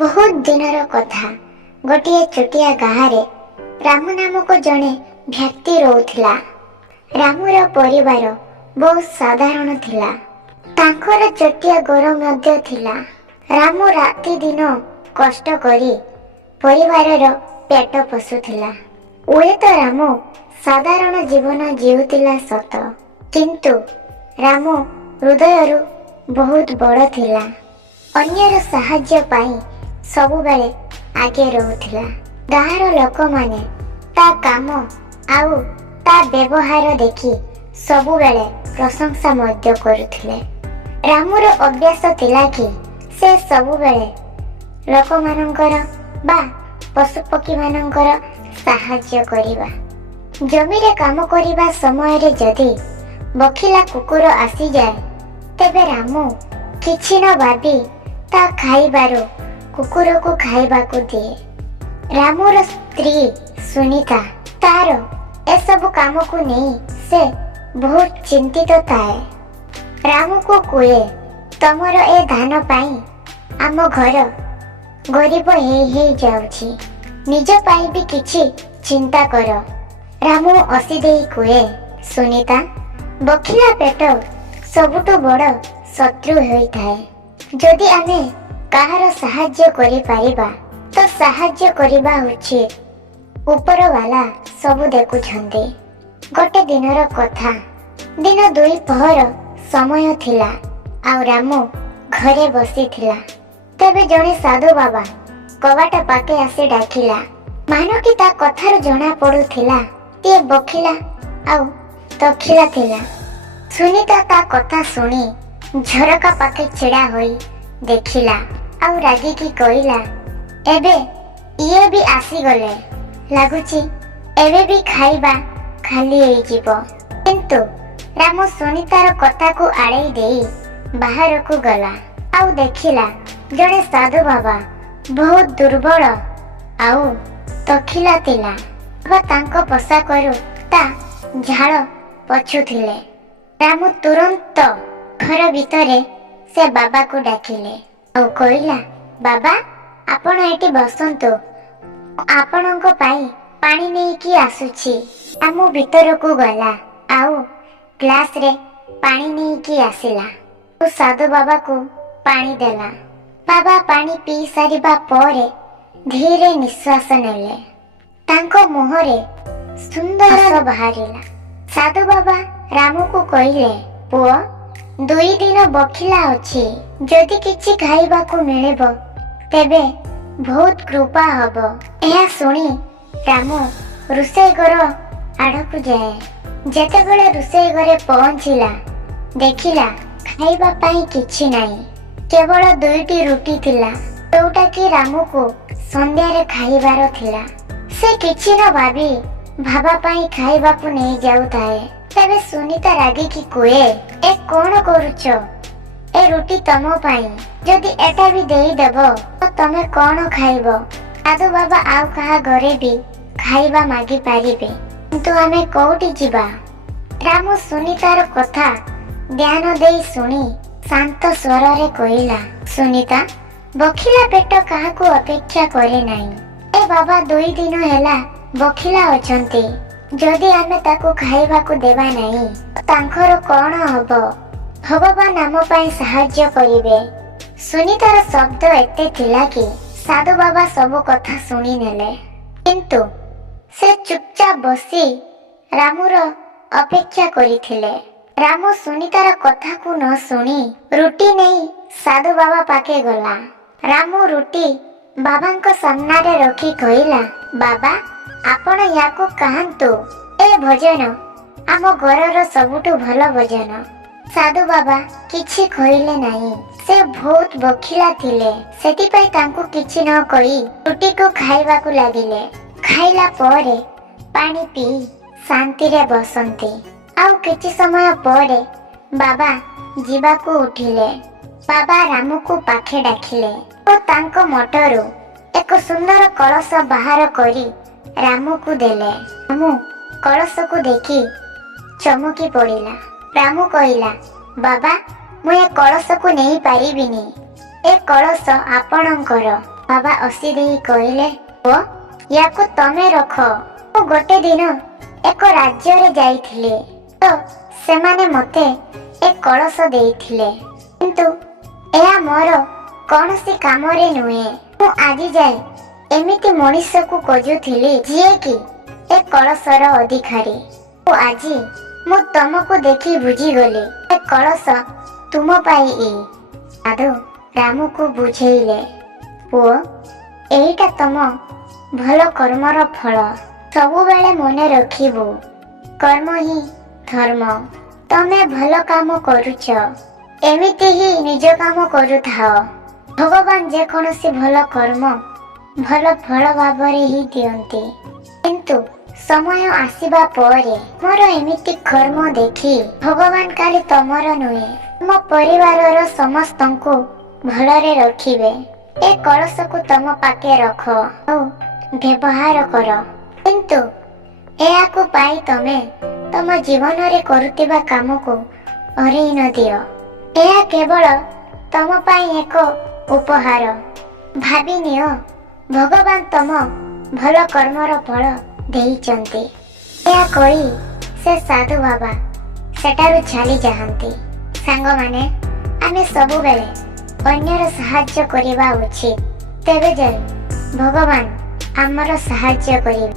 बहुत दिनर कथा गोटे छोटिया गाँव रामू नामक जड़े व्यक्ति रोला। रामूर परिवार बहुत साधारण थिला। तांकर छोटिया गोर मध्य थिला। रामू राति दिन कष्ट करी परिवार पेट पोषुथिला। हुए तो रामू साधारण जीवन जीउतिला सत, किंतु रामू हृदय बहुत बड़ थिला। अन्यर साहाय्य पाई सबुबेले आगे रहुथिला। गाँवर लोक माने ता काम आउ ता व्यवहार देखि सबुबेले प्रशंसा मध्य करुथिले। रामूर अभ्यास थिला कि से सबुबेले लोक मानकर बा पशुपक्षी मानकर साहाय्य करिबा। जमीरे काम करिबा समय रे जदि बखिला कुकुर आसी जाए तेबे रामू किछि न भाबी ता खाइबारो कुकुर को खाइबा को दिए। रामूर स्त्री सुनीता तार ए सब काम को नहीं से बहुत चिंतित थाए। रामू को कुए तमर ए धान पाई आम घर गरीब हे जाउछि, निज पाई भी किछि चिंता कर। रामू हसी देई कुए सुनीता बखिला पेट सबुठु बड़ शत्रु होई थाए। जदि आमे काहार साहाय्य करि पारिबा तो साहाय्य करिबा उचित। ऊपर वाला सब देखुछन्ते। गोटे दिनर कथा। दिन दुई पहर समय थिला आ रामू घरे बसी थिला। तेबे जणे साधु बाबा कवाट पाके आसे डाकिला। मानो कि ता कथार जणा पडुथिला ते बखिला आउ तखिला थिला। सुनीता ता कथा सुनी झरका पाके छिड़ा होई देखिला आउ रागी की कहिला, एबे इए भी आसी गले, लागुची एबे भी खाइबा खाली होई जीवो। किंतु रामू सुनीतार कथा को आड़े देई बाहर को गला आउ देखिला जड़े साधु बाबा बहुत दुर्बल आउ तखिला थिला। बाबा तांको पोशाकरू ता झाड़ पछुथिले। रामू तुरंत घर भितरे से बाबा को डाकिले आउ कहिला, बाबा आपण एटी बसंतु, आपणको पाई पानी नहीं की आसुची। रामू भीतर को गला आउ ग्लास रे पानी नहीं की आसिला। तो साधु बाबा को पानी देला। बाबा पानी पी सारिबा परे धीरे निश्वास नेले। तांको मुहरे सुंदर हस बाहरिला। साधु बाबा रामू को कहिले, पुओ दुई दिन बखिला अछि, जदि किछि खाइबा को मिलेबो तेबे बहुत कृपा हबो। एहा सुनी रामू रुसेई घर आड़कू जाए। जेतेबेले रुसेई घरे पहुंचिला देखिला खाइबा पाई किछि नाही, केवल दुईटी रुटी थिला जोटा कि रामू को संध्या रे खाइबार थिला। से किछि न भाबी भाबा पाई खाइबा को नहीं जाउ थाए। तेबे सुनीता रागी की कुए, ए कोन करूछ, ए रुटी तम पाई, जदि एटा भी देई देबो तो तमे कोन खाइबो। साधु बाबा आउ कहा घरे भी खाइबा मागी पारिबे, किंतु आमे कोउटी जिबा। रामू सुनीतार कथा ध्यान देई सुनी शांत स्वर रे कहिला, सुनीता बखिला पेट कहा को अपेक्षा करे नाही। ए बाबा दुई दिन हैला बखिला अछंती, जदि आमे ताको खाइबा को देबा नाही तांकर कोन हबो। भगवान नाम पाई साहाय्य करिवे। सुनीतार शब्द एते थिला कि साधु बाबा सब कथा सुनी नेले, किंतु से चुपचाप बसी रामूर अपेक्षा करिथिले। रामू सुनीतार कथा को न सुनी रुटी नहीं साधु बाबा पाके गला। रामू रुटी बाबांको सामना रे रखी कहिला, बाबा आपण याको कहंतु, ए भजन आम घरर सबुठु भल भजन। साधु बाबा किछि कहिले नाही। से बहुत बखिला थिले, सेति पई तांको किछि न कहि रुटी को खाइबा को लागिले। खाइला परे पानी पी शांति रे बसंती। आउ किछि समय परे बाबा जीवा को उठिले। बाबा रामू को पाखे डाकिले और तांको मटरू एक सुंदर कलश बाहर करी रामू को देले। रामू कलश को देखी चमकी पड़िला। रामू कहिला, बाबा मु ए कलश को नहीं पारिबिनी, ए कलश आपणकर, ବାବା ଅସି ଦେଇ କହିଲେ, ପୁଅ ୟାକୁ ତମେ ରଖ। ମୁଁ ଗୋଟେ ଦିନ ଏକ ରାଜ୍ୟରେ ଯାଇଥିଲି ତ ସେମାନେ ମୋତେ ଏ କଳସ ଦେଇଥିଲେ, କିନ୍ତୁ ଏହା ମୋର କୌଣସି କାମରେ ନୁହେଁ। ମୁଁ ଆଜି ଯାଏ ଏମିତି ମଣିଷକୁ ଖୋଜୁଥିଲି ଯିଏକି ଏ କଳସର ଅଧିକାରୀ। ଆଜି ମୁଁ ତମକୁ ଦେଖି ବୁଝିଗଲି ଏ କଳସ ତୁମ ପାଇଁ। ସାଧୁ ରାମୁକୁ ବୁଝେଇଲେ, ପୁଅ ଏଇଟା ତମ ଭଲ କର୍ମର ଫଳ। ସବୁବେଳେ ମନେ ରଖିବୁ, କର୍ମ ହିଁ ଧର୍ମ। ତମେ ଭଲ କାମ କରୁଛ, ଏମିତି ହିଁ ନିଜ କାମ କରୁଥାଅ। ଭଗବାନ ଯେକୌଣସି ଭଲ କର୍ମ ଭଲ ଫଳ ଭାବରେ ହିଁ ଦିଅନ୍ତି, କିନ୍ତୁ ସମୟ ଆସିବା ପରେ ମୋର ଏମିତି କର୍ମ ଦେଖି ଭଗବାନ କାଲି ତମର ନୁହେଁ ତମ ପରିବାରର ସମସ୍ତଙ୍କୁ ଭଲରେ ରଖିବେ। ଏ କଳସକୁ ତମ ପାଖେ ରଖ ଆଉ ବ୍ୟବହାର କର, କିନ୍ତୁ ଏହାକୁ ପାଇ ତମେ ତମ ଜୀବନରେ କରୁଥିବା କାମକୁ ହରେଇ ନ ଦିଅ। ଏହା କେବଳ ତମ ପାଇଁ ଏକ ଉପହାର। ଭାବିନିଅ ଭଗବାନ ତମ ଭଲ କର୍ମର ଫଳ ଦେଇଛନ୍ତି। ଏହା କହି ସେ ସାଧୁ ବାବା ସେଠାରୁ ଚାଲି ଯାଆନ୍ତି। ସାଙ୍ଗମାନେ, ଆମେ ସବୁବେଳେ ଅନ୍ୟର ସାହାଯ୍ୟ କରିବା ଉଚିତ, ତେବେ ଯାଇ ଭଗବାନ ଆମର ସାହାଯ୍ୟ କରିବେ।